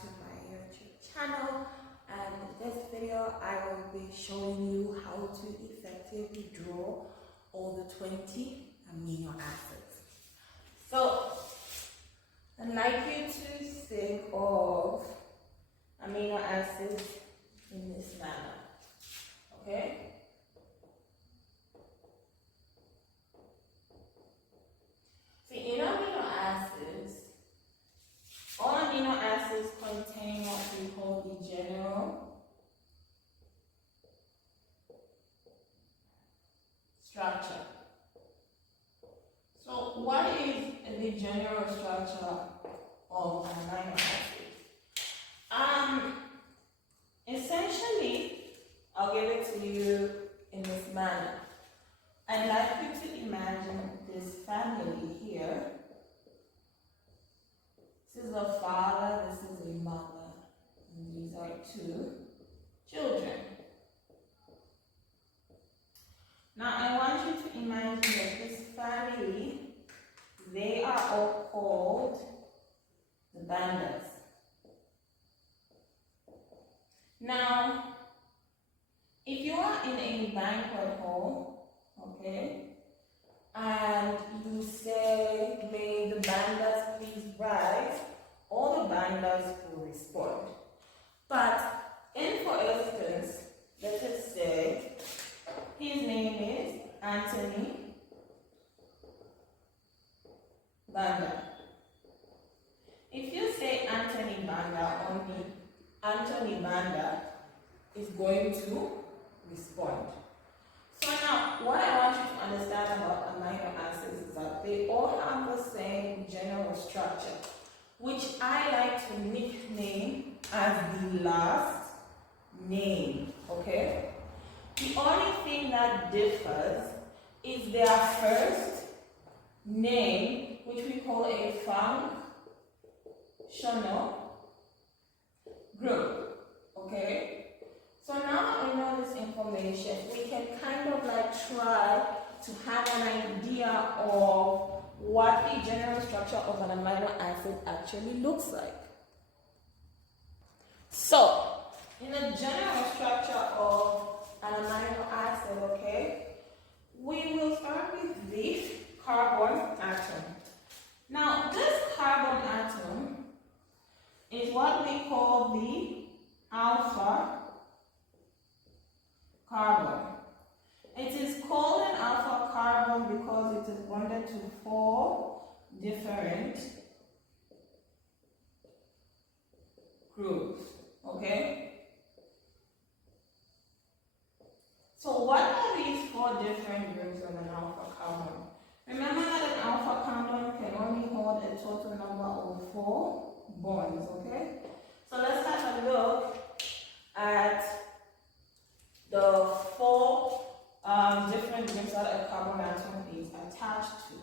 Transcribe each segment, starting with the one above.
to my YouTube channel, and in this video I will be showing you how to effectively draw all the 20 amino acids. So I'd like you to think of amino acids in this manner, okay? See, in amino acids, all amino acids contain what we call the general structure. So what is the general structure of an amino acid? Essentially, I'll give it to you in this manner. I'd like you to imagine this family here. This is a father, this is a mother, and these are two children. Now I want you to imagine that this family, they are all called the bandas. Now, if you are in a banquet hall, okay, and you say, may the bandas please rise, all the bandas will respond. But, for instance, let us say, his name is Anthony Banda. If you say Anthony Banda, only Anthony Banda is going to respond. So now, what I want you to understand about amino acids is that they all have the same general structure, which I like to nickname as the last name, okay? The only thing that differs is their first name, which we call a functional group, okay? So now that we know this information, we can kind of like try to have an idea of what the general structure of an amino acid actually looks like. So, in the general structure of an amino acid, okay, we will start with the carbon atom. Now, this carbon atom is what we call the alpha carbon. It is called an alpha carbon because it is bonded to 4 different groups, okay? So what are these 4 different groups of an alpha carbon? Remember that an alpha carbon can only hold a total number of 4 bonds, okay? So let's have a look at the 4 different groups that a carbon atom is attached to.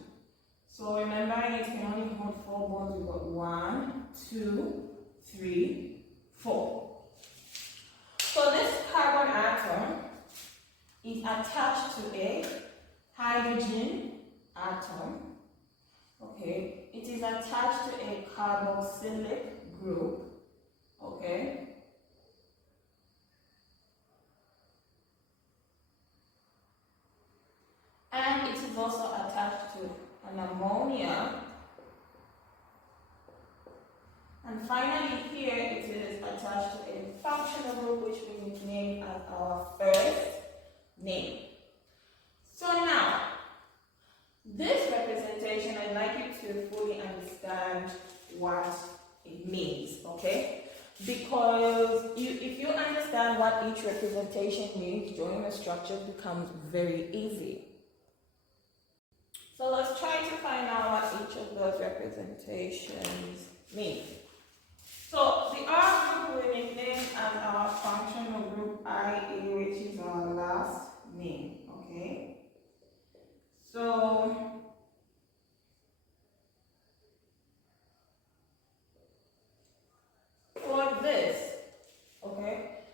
So remembering it can only hold 4 bonds, we've got 1, 2, 3, 4. So this carbon atom is attached to a hydrogen atom, okay? It is attached to a carboxylic group, okay? And it is also attached to an ammonia. And finally here it is attached to a functional group which we nickname as our first name. So now, this representation, I'd like you to fully understand what it means, okay? Because if you understand what each representation means, drawing the structure becomes very easy. So let's try to find out what each of those representations mean. So the R group we nickname as our functional group IA, which is our last name, okay? So for this, okay,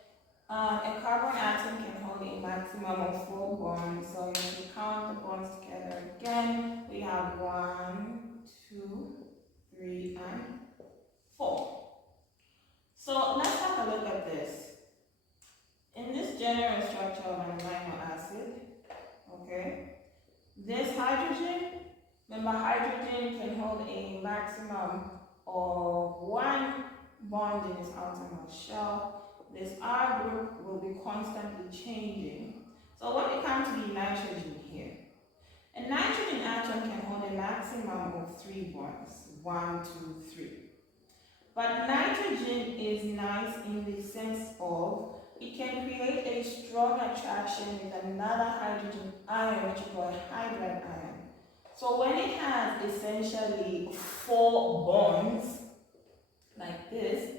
a carbon atom can hold a maximum of 4 bonds. So if we count the bonds together again, we have 1, 2, 3, and 4. Remember, hydrogen can hold a maximum of 1 bond in its outermost shell. This R group will be constantly changing. So when it comes to the nitrogen here, a nitrogen atom can hold a maximum of 3 bonds, 1, 2, 3. But nitrogen is nice in the sense of it can create a strong attraction with another hydrogen ion, which we call a hydride ion. So when it has essentially 4 bonds, like this,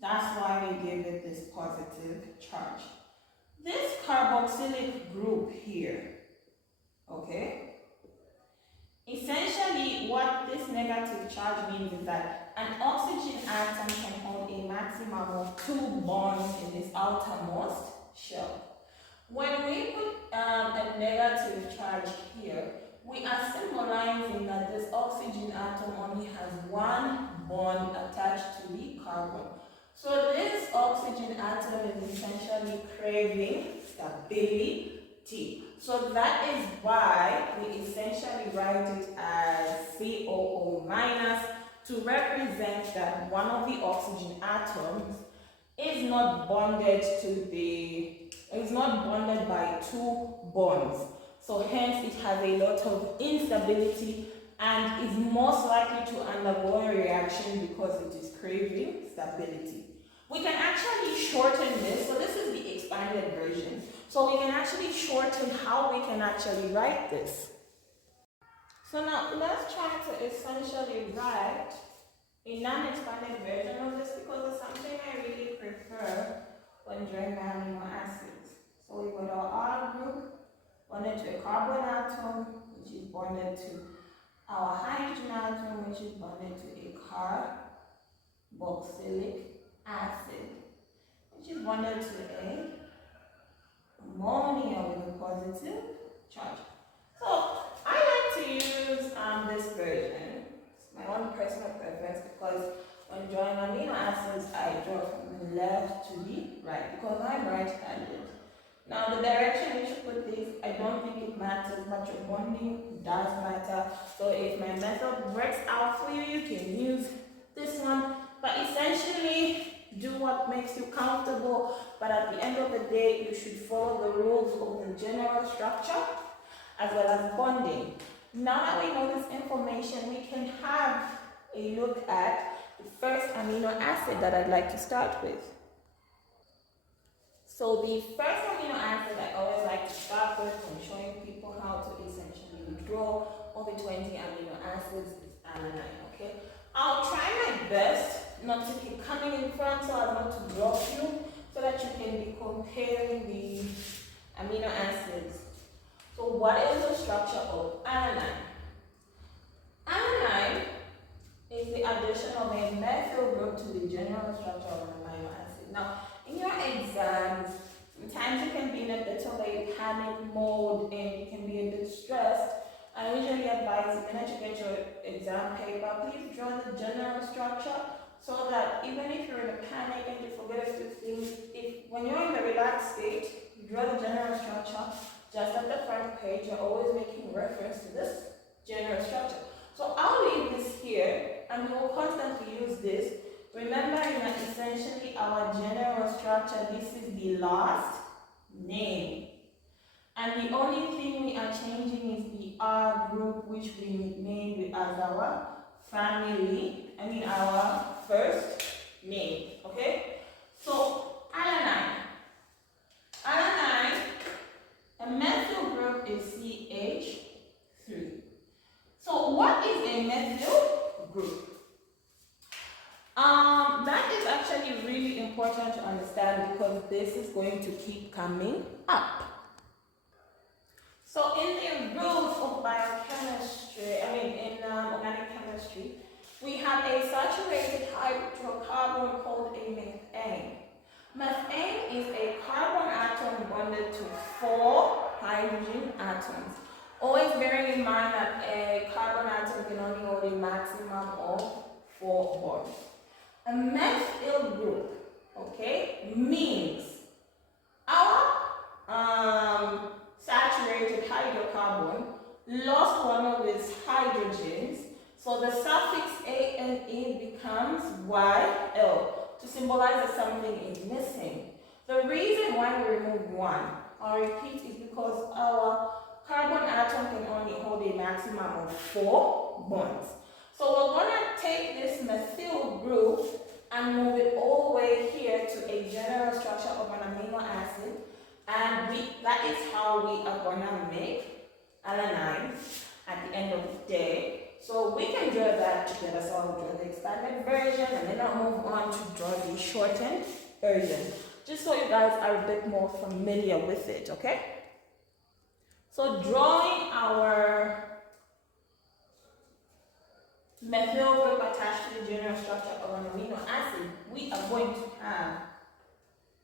that's why we give it this positive charge. This carboxylic group here, okay, essentially what this negative charge means is that an oxygen atom can hold a maximum of 2 bonds in this outermost shell. When we put a negative charge here, we are symbolizing that this oxygen atom only has 1 bond attached to the carbon. So this oxygen atom is essentially craving stability. So that is why we essentially write it as COO minus to represent that one of the oxygen atoms is not bonded by 2 bonds. So hence it has a lot of instability and is most likely to undergo a reaction because it is craving stability. We can actually shorten this. So this is the expanded version. So we can actually shorten how we can actually write this. So now let's try to essentially write a non-expanded version of this because it's something I really prefer when drawing my amino acids. So we got our R group bonded to a carbon atom, which is bonded to our hydrogen atom, which is bonded to a carboxylic acid, which is bonded to a ammonia with a positive charge. So I like to use this version. It's my own personal preference because when drawing amino acids, I draw from the left to the right because I'm right-handed. Now the direction you should put this, I don't think it matters, but your bonding does matter. So if my method works out for you, you can use this one. But essentially, do what makes you comfortable. But at the end of the day, you should follow the rules of the general structure as well as bonding. Now that we know this information, we can have a look at the first amino acid that I'd like to start with. So the first amino acid I always like to start with when showing people how to essentially withdraw all the 20 amino acids is alanine, okay? I'll try my best not to keep coming in front so as not to drop you so that you can be comparing the amino acids. So what is the structure of alanine? Alanine is the addition of a methyl group to the general structure of an amino acid. Now, in your exams, sometimes you can be in a bit of a panic mode and you can be a bit stressed. I usually advise the minute you get your exam paper, please draw the general structure so that even if you're in a panic and you forget a few things, when you're in the relaxed state, you draw the general structure just at the front page. You're always making reference to this general structure. So I'll leave this here and we will constantly use this. Remembering that essentially our general structure, this is the last name. And the only thing we are changing is the R group, which we named as our our first name. Okay? So alanine. Alanine, a methyl group is CH3. So what is a methyl group? That is actually really important to understand because this is going to keep coming up. So in the rules of biochemistry, in organic chemistry, we have a saturated hydrocarbon called a methane. Methane is a carbon atom bonded to 4 hydrogen atoms. Always bearing in mind that a carbon atom can only hold a maximum of 4 bonds. A methyl group, okay, means our saturated hydrocarbon lost one of its hydrogen the suffix A and E becomes YL to symbolize that something is missing. The reason why we remove 1, I'll repeat, is because our carbon atom can only hold a maximum of 4 bonds. So we're going to take this methyl group and move it all the way here to a general structure of an amino acid, and that is how we are going to make alanine at the end of the day. So we can draw that together. So I'll draw the expanded version and then I'll move on to draw the shortened version, just so you guys are a bit more familiar with it, okay? So drawing our methyl group attached to the general structure of an amino acid, we are going to have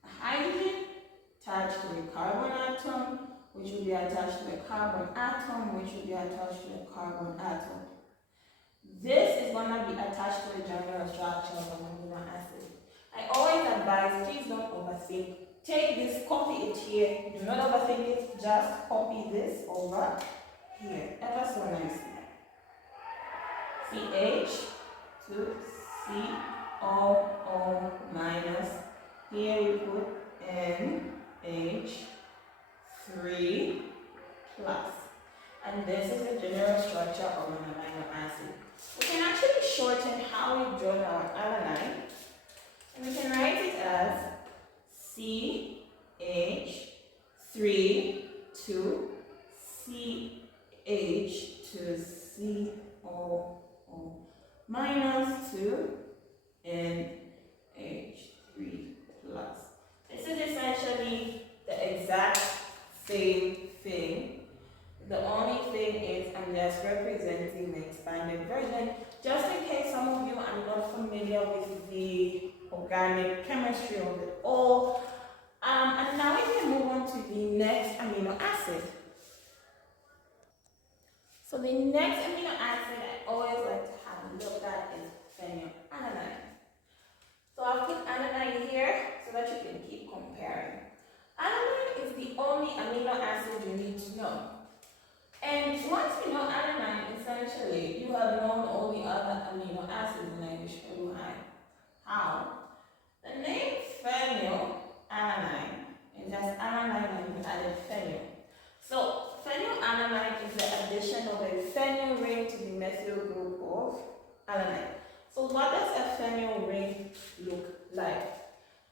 a hydrogen attached to the carbon atom, which will be attached to the carbon atom, which will be attached to the carbon atom. This is going to be attached to the general structure of an amino acid. I always advise, please don't overthink. Take this, copy it here. Do not overthink it, just copy this over here. Ever so nicely. CH to COO minus. Here we put NH3 plus. And this is the general structure of an amino acid. We can actually shorten how we draw our alanine. And we can write it as CH3 to CH to COO minus 2 NH3 plus. This is essentially the exact same thing. The only thing is I'm just representing the expanded version, just in case some of you are not familiar with the organic chemistry of it all. And now we can move on to the next amino acid. So the next amino acid I always like to have a look at is phenylalanine. So I'll put alanine here so that you can keep comparing. Alanine is the only amino acid you need to know. And once you know alanine, essentially, you have known all the other amino acids, and I will show you how. The name phenylalanine is just alanine and you added phenyl. So phenylalanine is the addition of a phenyl ring to the methyl group of alanine. So what does a phenyl ring look like?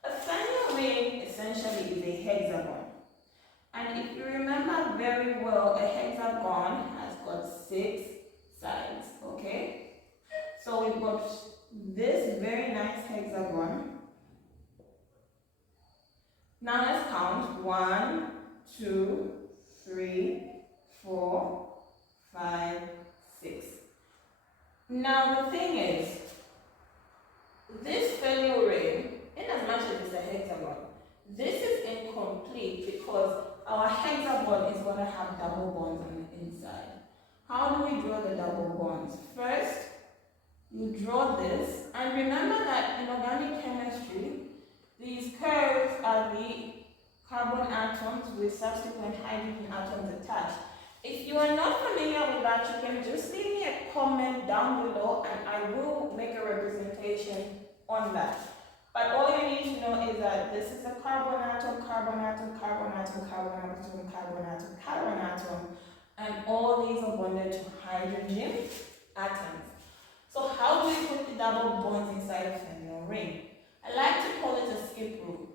A phenyl ring essentially is a hexagon. And if you remember very well, a hexagon has got 6 sides, okay? So we've got this very nice hexagon. Now let's count. 1, 2, 3, 4, 5, 6. Now the thing is, this phenyl ring, in as much as it's a hexagon, this is incomplete because our hexagon is going to have double bonds on the inside. How do we draw the double bonds? First, you draw this, and remember that in organic chemistry, these curves are the carbon atoms with subsequent hydrogen atoms attached. If you are not familiar with that, you can just leave me a comment down below and I will make a representation on that. But all you need to know is that this is a carbon atom, carbon atom, carbon atom, carbon atom, carbon atom, carbon atom, and all these are bonded to hydrogen atoms. So how do we put the double bonds inside a phenyl ring? I like to call it a skip rule.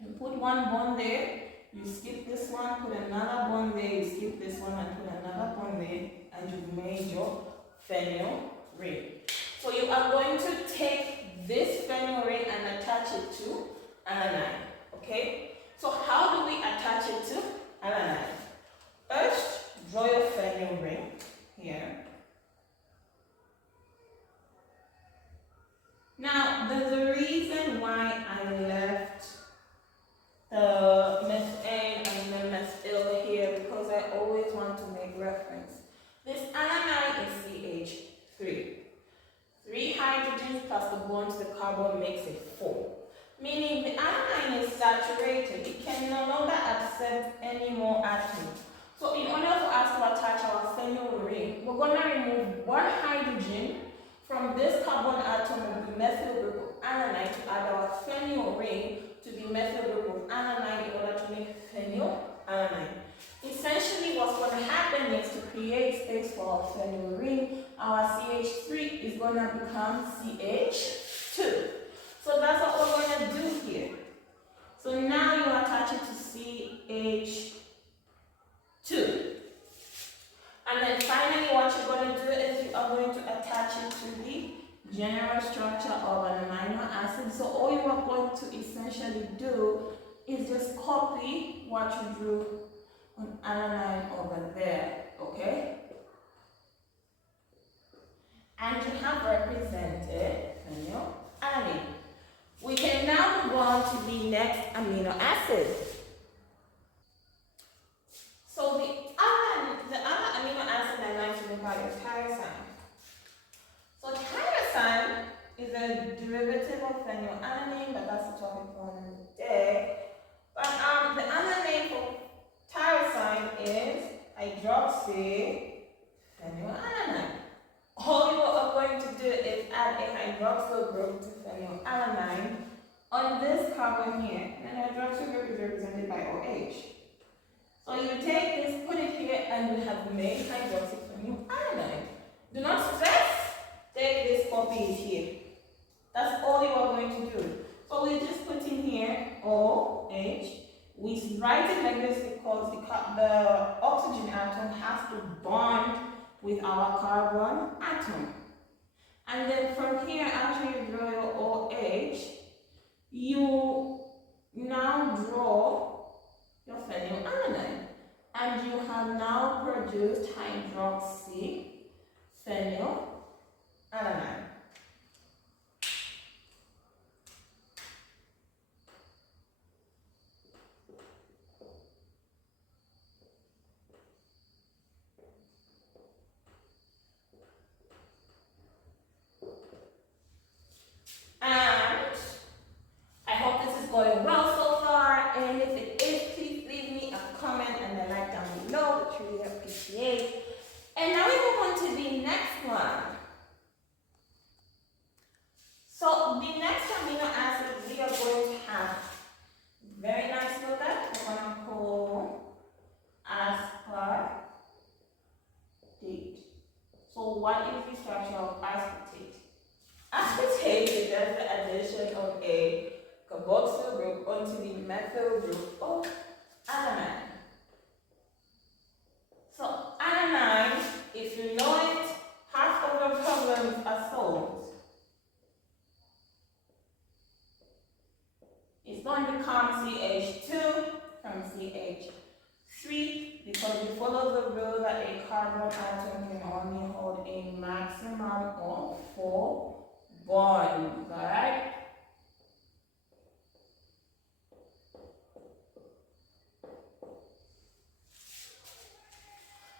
You put one bond there, you skip this one, put another bond there, you skip this one and put another bond there, and you've made your phenyl ring. So you are going to take this phenyl ring and attach it to alanine, okay? So how do we attach it to alanine? First, draw your phenyl ring here. Now, there's a reason why I left the methane and the methyl here, because I always want to make reference. This alanine is CH3. 3 hydrogens plus the bond to the carbon makes it 4. Meaning the alanine is saturated. It can no longer accept any more atoms. So in order for us to attach our phenyl ring, we're going to remove one hydrogen from this carbon atom of the methyl group of alanine to add our phenyl ring to the methyl group of alanine in order to make phenylalanine. Essentially, what's going to happen is to create space for our phenyl ring, our CH3 is going to become CH2. So that's what we're going to do here. So now you attach it to CH2. And then finally what you're going to do is you are going to attach it to the general structure of an amino acid. So all you are going to essentially do is just copy what you drew on alanine over there, okay? And you have represented phenylalanine. We can now move on to the next amino acid. So the other amino acid I'd like to look at is tyrosine. So tyrosine is a derivative of phenylalanine, but that's the topic for another day. But the other name for tyrosine is hydroxyphenylalanine. All you are going to do is add a hydroxyl group to phenylalanine on this carbon here, and the hydroxyl group is represented by OH. So you take this, put it here, and you have made hydroxyphenylalanine. Do not stress, take this, copy it here. That's all you are going to do. So we just put in here OH. We write it like this because the oxygen atom has to bond with our carbon atom. And then from here, after you draw your OH, you now draw your phenylalanine. And you have now produced hydroxyphenylalanine. And I hope this is going well so far, and if it is, please leave me a comment and a like down below, which we really appreciate. And now we move on to the next one. So the next amino acid we are going to have very nice look at, we're going to call aspartate. So what is the structure of aspartate? Aspartate is just the addition of a carboxyl group onto the methyl group of alanine. So alanine, if you know it, half of the problems are solved. It's going to become CH2 from CH3 because we follow the rule that a carbon atom can only hold a maximum of 4 bonds, alright?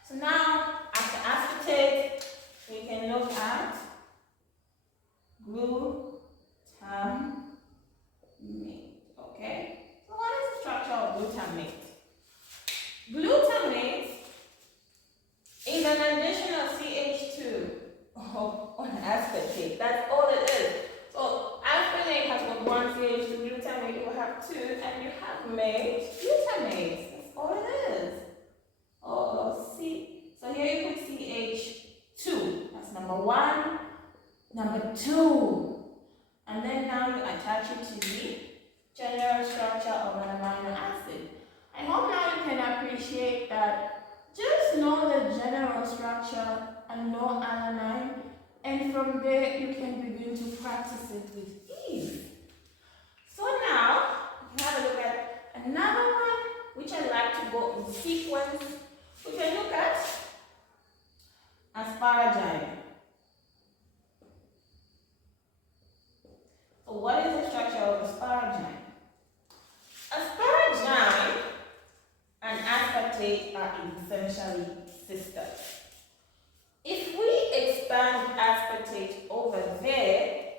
So now, after aspartate, we can look at glutamate, okay? So what is the structure of glutamate? Glutamate is an addition of CH2 on aspartate. That's all it is. So aspartate has got 1 CH2, glutamate will have 2, and you have made glutamate. That's all it is. So here you put CH2. That's number 1, number 2. And then now you attach it to the general structure of an amino acid. I hope now you can appreciate that just know the general structure and know alanine, and from there you can begin to practice it with ease. So now, you have a look at another one which I like to go in sequence. We can look at asparagine. So what is the structure of asparagine? Asparagine and aspartate are essentially sisters. If we expand aspartate over there,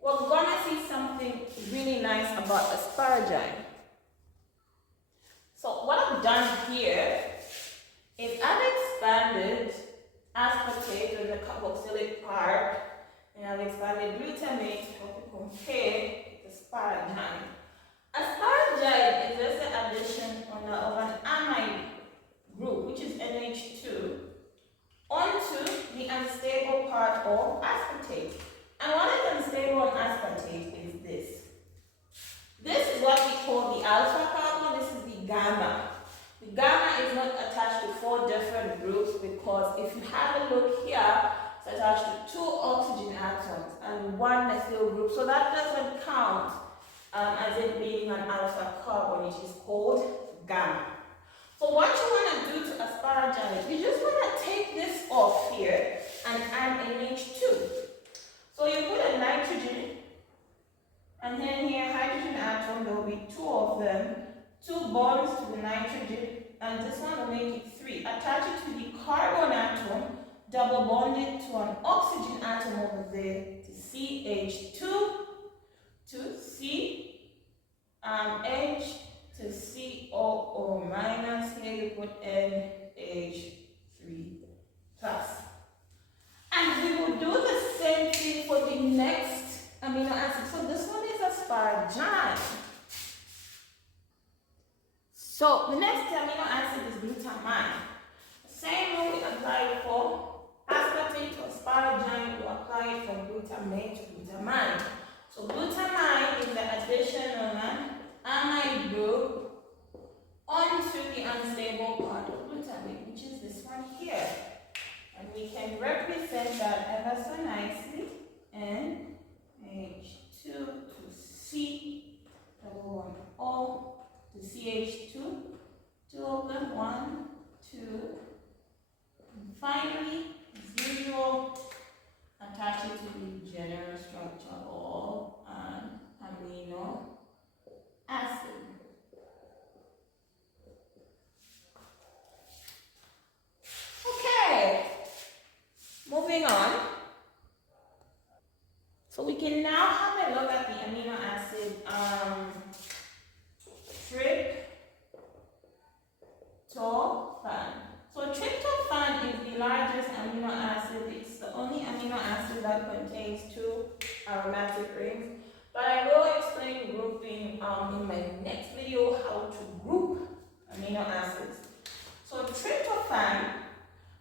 we're going to see something really nice about asparagine. So what I've done here Okay, the asparagine. Asparagine is just the addition of an amide group, which is NH2, onto the unstable part of aspartate. And what is unstable on aspartate is this. This is what we call the alpha carbon, this is the gamma. The gamma is not attached to 4 different groups because if you have a look here, it's attached to 2 oxygen atoms and 1 methyl group. So that doesn't count as it being an alpha carbon, which is called gamma. So what you want to do to asparagine, you just want to take this off here and add NH2. So you put a nitrogen, and then here hydrogen atom, there will be 2 of them, 2 bonds to the nitrogen, and this one will make it 3. Attach it to the carbon atom, double bond it to an oxygen atom over there, to CH2, to C, H, to COO minus, here you put NH3 plus. And we will do the same thing for the next amino acid. So this one is asparagine. So the next amino acid is glutamine. The same way we apply it for aspartate to asparagine, we apply it from glutamate to glutamine. So glutamine is the addition of an amide group onto the unstable part of glutamate, which is this one here. And we can represent that ever so nicely. NH2 to C, double bond O to CH2, 2 of them, 1, 2, and finally, as usual, attach it to the general structure of an amino acid. Okay, moving on. So we can now have a look at the amino acid tryptophan. So tryptophan is the largest amino acid. It's the only amino acid that contains 2 aromatic rings. But I will explain grouping in my next video, how to group amino acids. So tryptophan,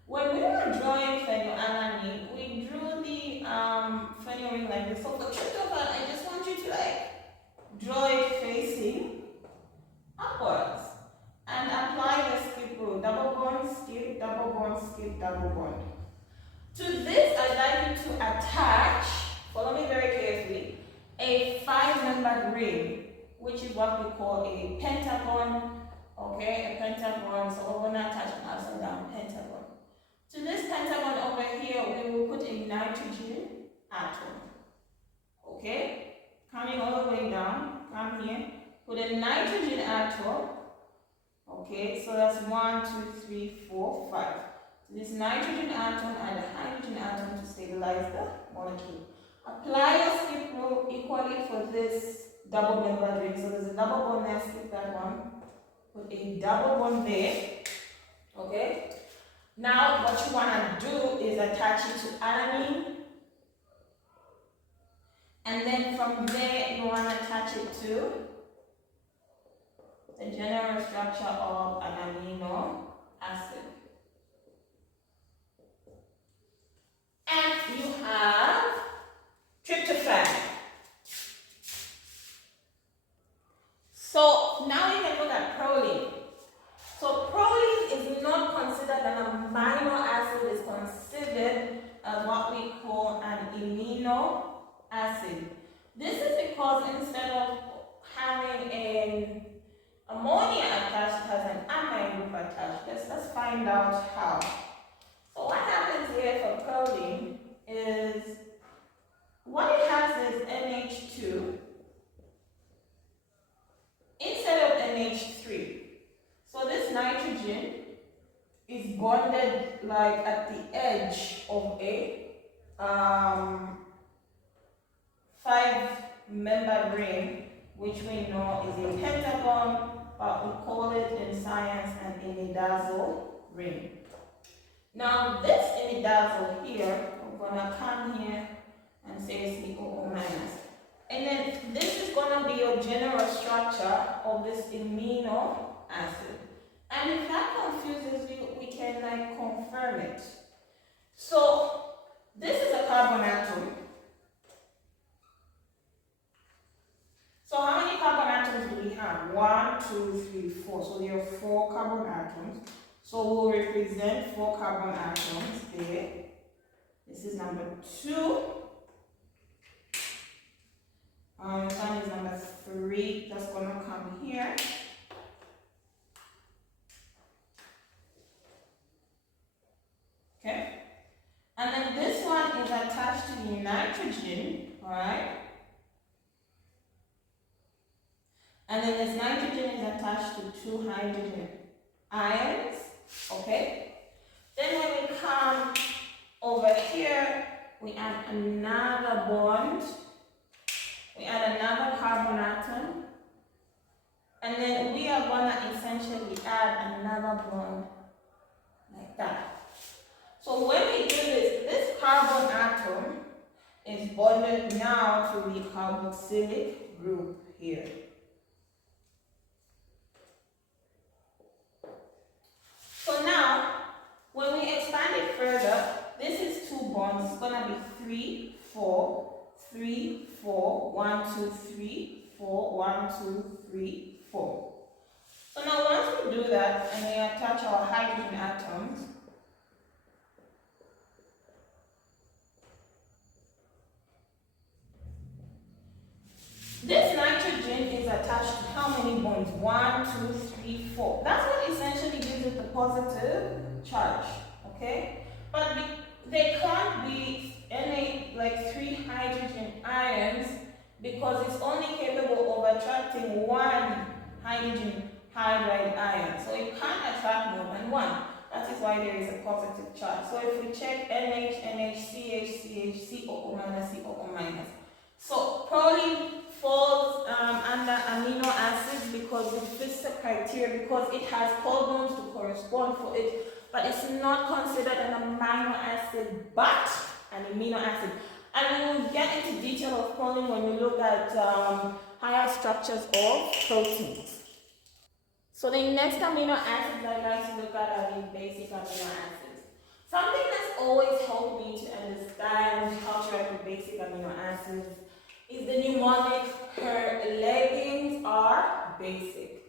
when we were drawing phenylalanine, we drew the phenyl ring like this. So for tryptophan, I just want you to draw it facing upwards and apply the skip rule. Double bond, skip, double bond, skip, double bond. To this, I'd like you to attach, follow me very carefully, a 5-membered ring, which is what we call a pentagon. Okay, a pentagon. So we're going to attach an upside down pentagon. To this pentagon over here, we will put a nitrogen atom. Okay, coming all the way down, come here, put a nitrogen atom. Okay, so that's 1, 2, 3, 4, 5. So this nitrogen atom and a hydrogen atom to stabilize the molecule. Apply a skip rule equally for this double membered ring. So there's a double bond there, skip that one. Put a double bond there. Okay. Now what you want to do is attach it to alanine. And then from there you want to attach it to the general structure of an amino acid. And you have tryptophan. So now we can look at proline. So proline is not considered an amino acid, it's considered as what we call an amino acid. This is because instead of having an ammonia attached, it has an amine group attached. Let's find out how. So what happens here for proline is what it has is NH2 instead of NH3. So this nitrogen is bonded like at the edge of a 5-membered ring, which we know is a pentagon, but we call it in science an imidazole ring. Now this imidazole here, we're gonna come here and say COO minus. the general structure of this amino acid. And if that confuses you, we can like confirm it. So this is a carbon atom. So how many carbon atoms do we have? 1, 2, 3, 4. So there are 4 carbon atoms. So we'll represent 4 carbon atoms there. This is number 2. This one is number 3. That's gonna come here. Okay. And then this one is attached to the nitrogen, alright? And then this nitrogen is attached to 2 hydrogen ions, okay? Then when we come over here, we add another bond. We add another carbon atom. And then we are going to essentially add another bond like that. So when we do this, this carbon atom is bonded now to the carboxylic group here. So now, when we expand it further, this is 2 bonds. It's going to be 3, 4, 3, 4, 1, 2, 3, 4, 1, 2, 3, 4. So now once we do that and we attach our hydrogen atoms, this nitrogen is attached to how many bonds? 1, 2, 3, 4. That's what essentially gives it the positive charge, okay? But they can't be any like 3 hydrogen ions because it's only capable of attracting 1 hydrogen hydride ion. So it can't attract more than 1. That is why there is a positive charge. So if we check NH, NH, CH, CH, COO minus, COO minus. So proline falls under amino acids because it fits the criteria, because it has carbons to correspond for it, but it's not considered an amino acid, but an amino acid. And we will get into detail of proline when we look at higher structures of proteins. So the next amino acids I'd like to look at are the basic amino acids. Something that's always helped me to understand how to write the basic amino acids is the mnemonic her leggings are basic.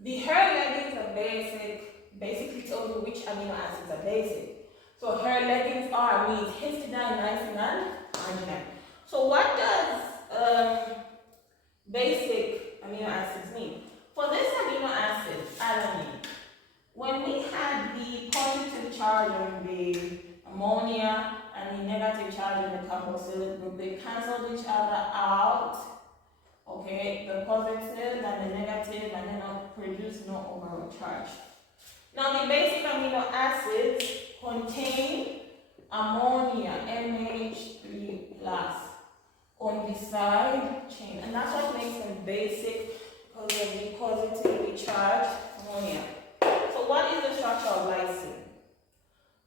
The her leggings are basic basically tells you which amino acids are basic. So her leggings are means histidine, lysine, and arginine. So what does basic amino acids mean? For this amino acid, alanine, when we had the positive charge on the ammonia and the negative charge in the carboxylic group, they canceled each other out. Okay, the positive and the negative, and then produce no overall charge. Now the basic amino acids contain ammonia, NH3 plus, on the side chain, and that's what makes them basic, because of the positively charged ammonia. So what is the structure of lysine?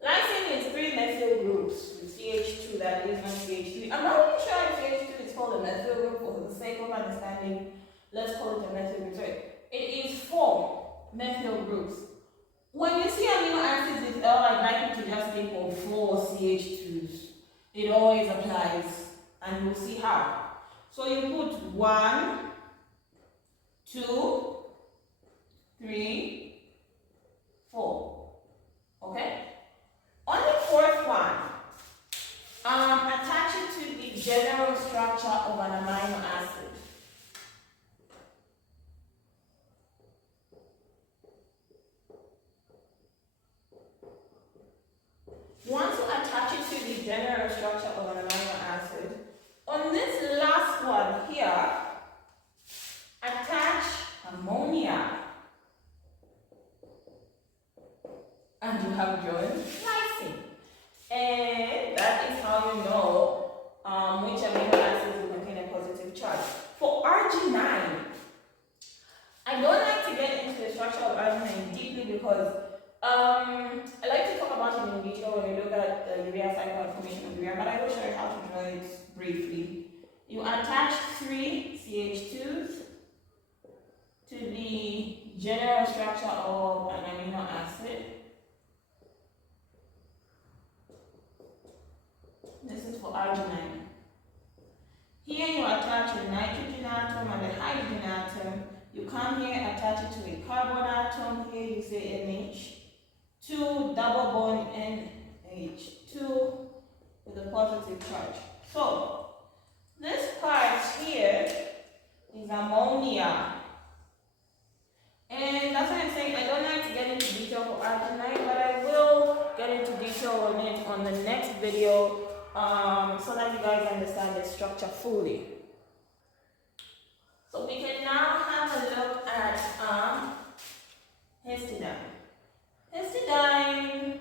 Lysine is 3 methyl groups with CH2 that is not CH3. I'm not really sure if CH2 is called a methyl group. For the sake of understanding, let's call it a methyl group. Sorry. It is 4 methyl groups. When you see amino acids, it's likely to just think of 4 CH2s. It always applies, and we'll see how. So you put 1, 2, 3, 4. Okay? On the 4th one, attach it to the general structure of an amino acid. Once you attach it to the general structure of an amino acid, on this last one here, attach ammonia. And you have joined lysine. And that is how you know which amino acids will contain a positive charge. For arginine, I don't like to get into the structure of arginine deeply because I like to talk about it in detail when we look at the urea cycle and formation of urea, but I will show you how to draw it briefly. You attach 3 CH2s Here you attach a nitrogen atom and a hydrogen atom. You come here, attach it to a carbon atom. Here you say NH. 2 double bond NH2 with a positive charge. So this part here is ammonia. And that's why I'm saying I don't like to get into detail for arginine, but I will get into detail on it on the next video so that you guys understand the structure fully. So we can now have a look at histidine. Histidine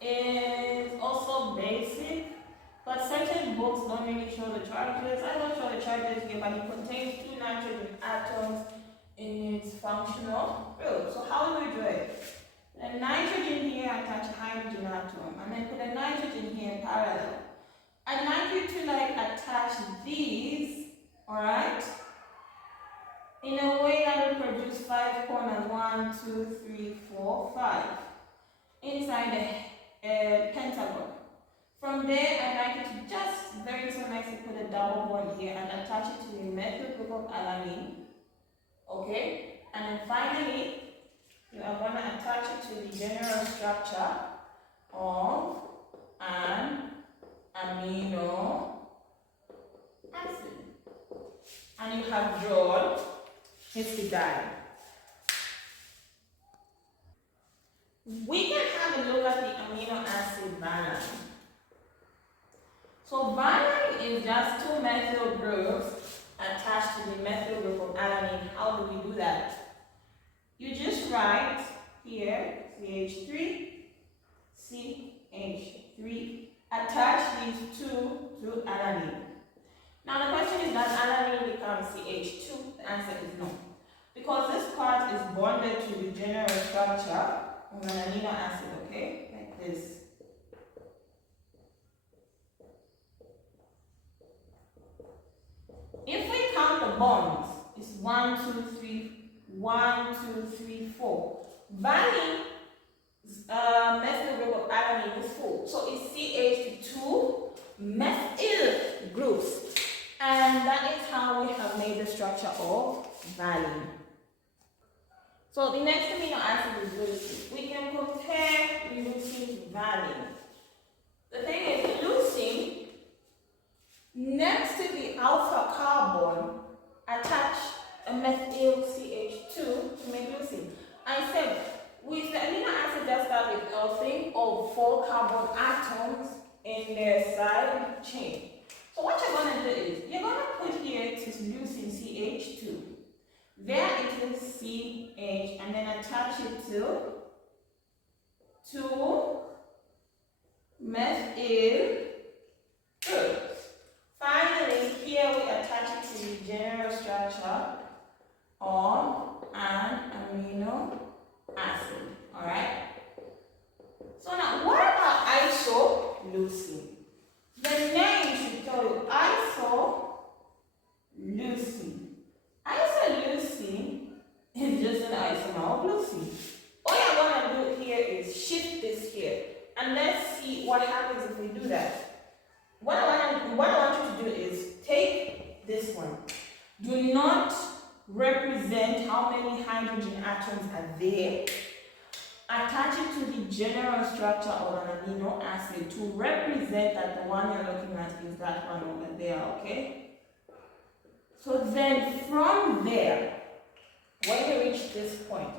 is also basic, but certain books don't really show the charges. I don't show the charges here, but it contains 2 nitrogen atoms in its functional group. So how do we do it? Put a nitrogen here, attach a hydrogen atom, and then put a nitrogen here in parallel. I'd like you to attach these, alright, in a way that will produce 5 corners, 1, 2, 3, 4, 5, inside the pentagon. From there, I'd like you to just very so nicely put a double bond here and attach it to the methyl group of alanine. Okay, and then finally, you are going to attach it to the general structure of an amino acid. And you have drawn histidine. We can have a look at the amino acid valine. So valine is just 2 methyl groups attached to the methyl group of alanine. How do we do that? You just write here CH3, CH3, attach these 2 to alanine. Now the question is, does alanine become CH2? The answer is no. Because this part is bonded to the general structure of an amino acid, okay? Like this. If we count the bonds, it's 1, 2, 3, 1, 2, 3, 4. Valine, methyl group of alanine is full. So it's CH2 methyl groups. And that is how we have made the structure of valine. So the next amino acid is leucine. We can compare leucine to valine. The thing is, leucine, next to the alpha carbon, attach a methyl CH2 to make leucine. I said, with the amino acid that start with alphane or 4 carbon atoms in their side chain. So what you're going to do is, you're going to put here it is leucine CH2. There it is CH, and then attach it to 2 methyl groups. Finally, here we attach it to the general structure of an amino acid. Alright? So now, what about isoleucine? The name should tell you isoleucine. Isoleucine is just an isomer of leucine. All you're going to do here is shift this here. And let's see what happens if we do that. What I want you to do is take this one. Do not represent how many hydrogen atoms are there. Attach it to the general structure of an amino acid to represent that the one you're looking at is that one over there, okay? So then from there, when you reach this point,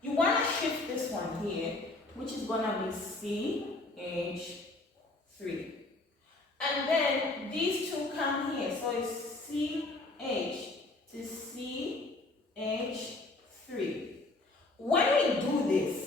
you want to shift this one here, which is going to be CH3. And then these two come here, so it's CH to CH3. When we do this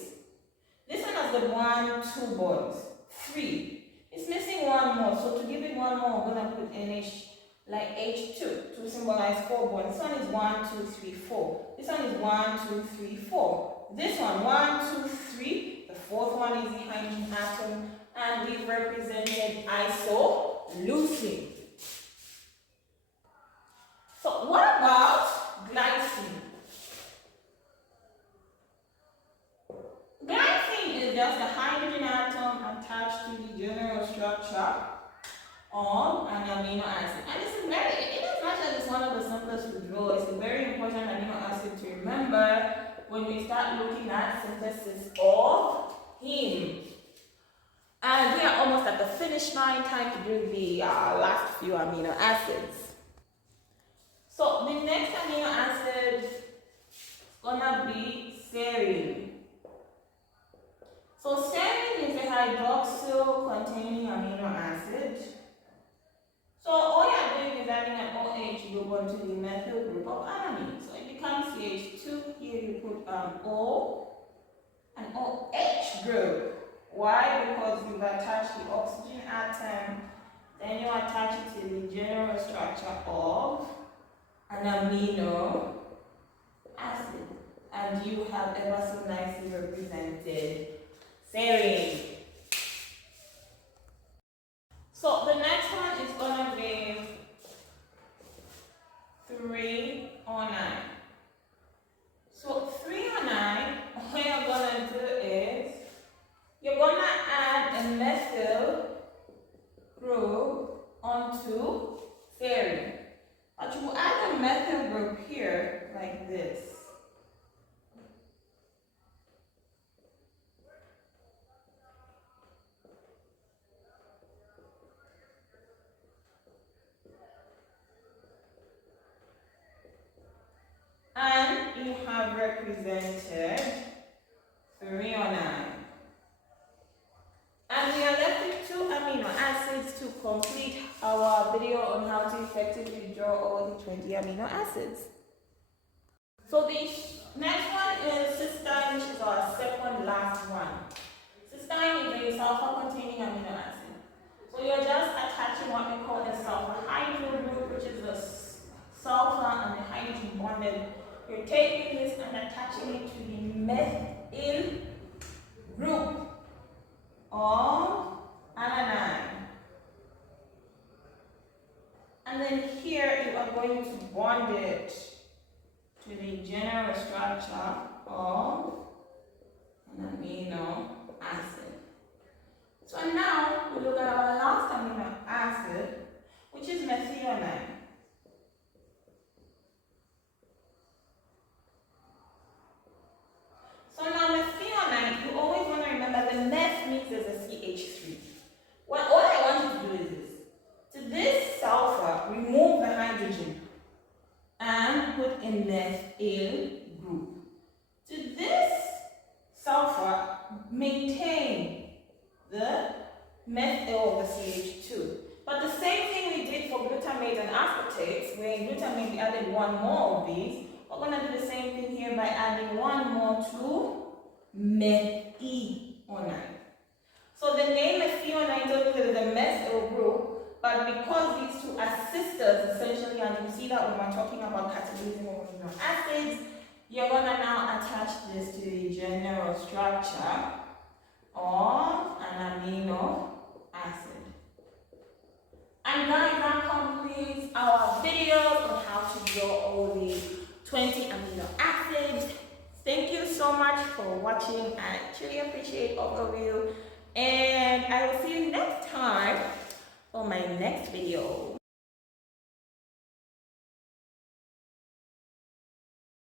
one has got 1, 2 bonds, 3. It's missing one more, so to give it one more, we're going to put NH like H2 to symbolize 4 bonds. This one is 1, 2, 3, 4. This one is 1, 2, 3, 4. This one, 1, 2, 3. The fourth one is the hydrogen atom, and we've represented isoleucine. So what about glycine? Glycine is just a hydrogen atom attached to the general structure of an amino acid. to draw. It's a very important amino acid to remember when we start looking at synthesis of heme. And we are almost at the finish line, time to do the last few amino acids. So the next amino acid is gonna be serine. So serine is a hydroxyl containing amino acid. So all you're doing is adding an OH group onto the methyl group of alanine. So it becomes CH2. Here you put an OH group. Why? Because you've attached the oxygen atom, then you attach it to the general structure of an amino acid. And you have ever so nicely represented serine. So the next one is going to be 309. So 309, what you're going to do is, you're going to add a methyl group onto serine. But you will add a methyl group here like this. And you have represented 309. And we are left with 2 amino acids to complete our video on how to effectively draw all the 20 amino acids. So the next one is cysteine, which is our second last one. Cysteine is a sulfur-containing amino acid. So you're just attaching what we call a sulfur hydro group, which is the sulfur and the hydrogen bonded. You're taking this and attaching it to the methyl group of alanine. And then here you are going to bond it to the general structure of an amino acid. So now we look at our last amino acid, which is methionine. So now methionine, you always want to remember the meth means there's a CH3. Well, all I want you to do is this. To this sulfur, remove the hydrogen and put a methyl group. To this sulfur, maintain the methyl of the CH2. But the same thing we did for glutamate and aspartates, where in glutamate we added 1 more of these. We're going to do the same thing here by adding 1 more to methionine. So the name methionine tells you that it's a methyl group, but because these two are sisters essentially, and you see that when we're talking about catalyzing of amino acids, you're going to now attach this to the general structure of an amino acid. And guys, that completes our videos on how to draw all the 20 amino acids. Thank you so much for watching. I truly appreciate all of you. And I will see you next time for my next video.